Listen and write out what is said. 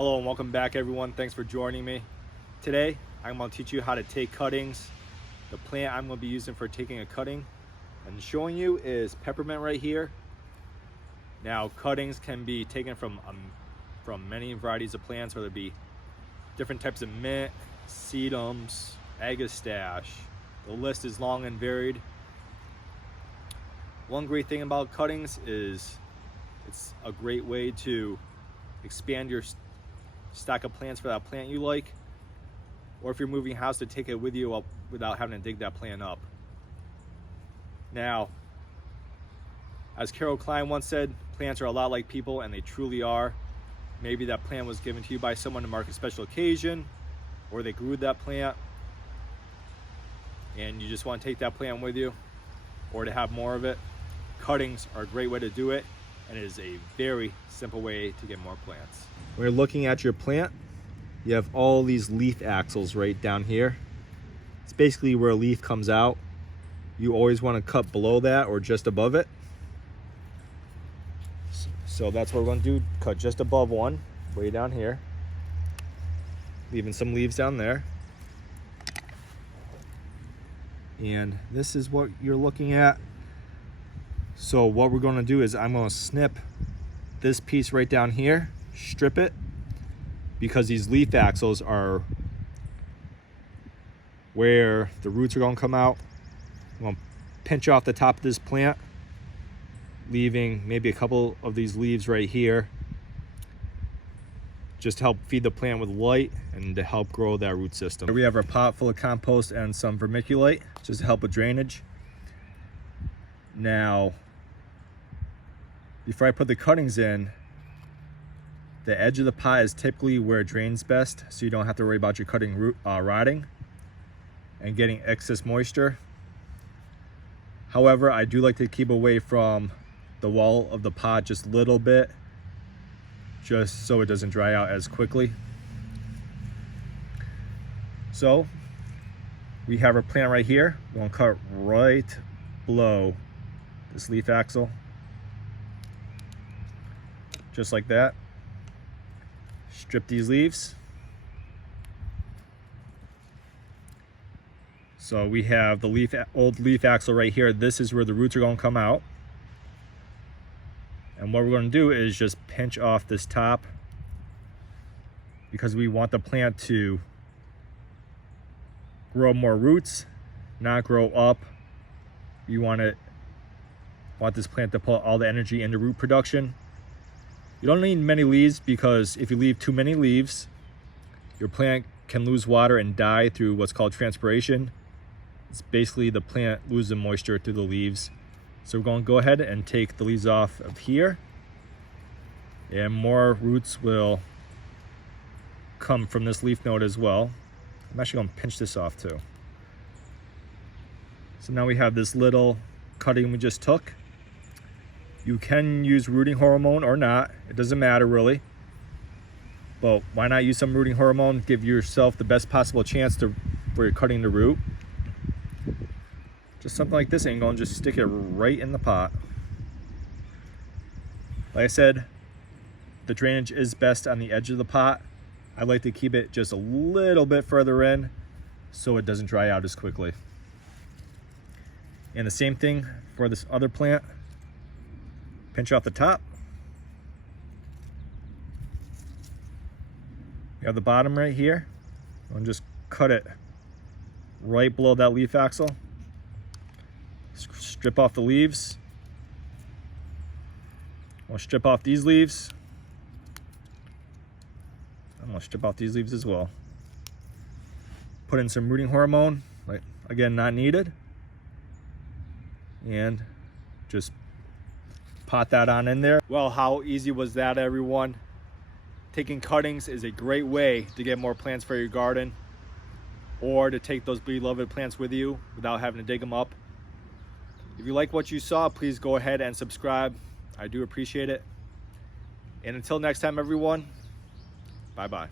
Hello and welcome back everyone. Thanks for joining me. Today I'm going to teach you how to take cuttings. The plant I'm going to be using for taking a cutting and showing you is peppermint right here. Now cuttings can be taken from many varieties of plants, whether it be different types of mint, sedums, agastache. The list is long and varied. One great thing about cuttings is it's a great way to expand your stack of plants for that plant you like, or if you're moving house, to take it with you up without having to dig that plant up. Now, as Carol Klein once said, plants are a lot like people, and they truly are. Maybe that plant was given to you by someone to mark a special occasion, or they grew that plant and you just want to take that plant with you or to have more of it. Cuttings are a great way to do it, and it is a very simple way to get more plants. When you're looking at your plant, you have all these leaf axils right down here. It's basically where a leaf comes out. You always want to cut below that or just above it. So that's what we're going to do, cut just above one, way down here, leaving some leaves down there. And this is what you're looking at. So what we're going to do is I'm going to snip this piece right down here, strip it, because these leaf axils are where the roots are going to come out. I'm going to pinch off the top of this plant, leaving maybe a couple of these leaves right here, just to help feed the plant with light and to help grow that root system. Here we have our pot full of compost and some vermiculite just to help with drainage. Now, before I put the cuttings in, the edge of the pot is typically where it drains best, so you don't have to worry about your cutting root rotting and getting excess moisture. However, I do like to keep away from the wall of the pot just a little bit, just so it doesn't dry out as quickly. So we have our plant right here. We're going to cut right below this leaf axle, just like that. Strip these leaves. So we have the old leaf axle right here. This is where the roots are going to come out. And what we're going to do is just pinch off this top, because we want the plant to grow more roots, not grow up. You want this plant to put all the energy into root production. You don't need many leaves, because if you leave too many leaves, your plant can lose water and die through what's called transpiration. It's basically the plant losing moisture through the leaves. So we're going to go ahead and take the leaves off of here, and more roots will come from this leaf node as well. I'm actually going to pinch this off too. So now we have this little cutting we just took. You can use rooting hormone or not, it doesn't matter really, but why not use some rooting hormone? Give yourself the best possible chance for your cutting the root. Just something like this, and you're going to just stick it right in the pot. Like I said, the drainage is best on the edge of the pot. I like to keep it just a little bit further in so it doesn't dry out as quickly. And the same thing for this other plant. Pinch off the top. You have the bottom right here. And just cut it right below that leaf axle. Strip off the leaves. I'll strip off these leaves. I'm going to strip off these leaves as well. Put in some rooting hormone, like again, not needed. And just pot that on in there. Well, how easy was that, everyone? Taking cuttings is a great way to get more plants for your garden, or to take those beloved plants with you without having to dig them up. If you like what you saw, please go ahead and subscribe. I do appreciate it. And until next time, everyone, bye-bye.